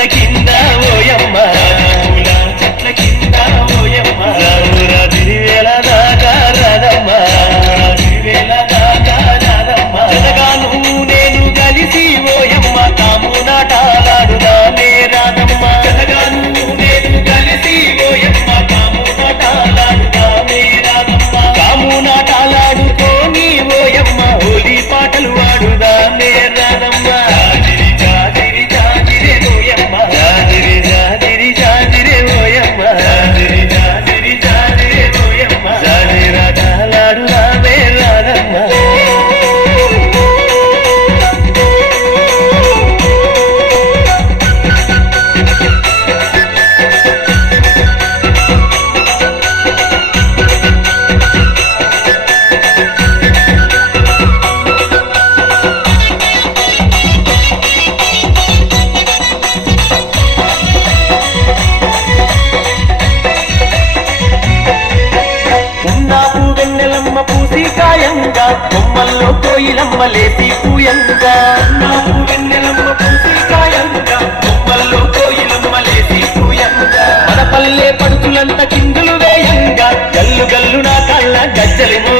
చెట్ల కింద ఓయమ్మ పూల చెట్ల కింద ఓయమ్మ రావురా దివేల దాకా రాదమ్మ దివేల దాకా రాదమ్మ జతగాను నేను కలిసి ఓయమ్మ తాము నాటాలాడుదామే రాదమ్మ జతగాను నేను కలిసి ఓయమ్మ తాము నాటాలాడుదామే రాదమ్మ తాము నాటాలాడుకోని ఓయమ్మ హోలీ పాటలు ఆడుదామే రాదమ్మ పూసికాయంగా కొమ్మల్లో కోయిలమ్మ లేపి పూయంగా నాకు వెన్నెలమ్మ పూసికాయంగా కొమ్మల్లో కోయిలమ్మ లేపి పూయంగా మన పల్లె పడుతులంత చిందులు వేయంగా గల్లు గల్లు నా కళ్ళ గజ్జలిమో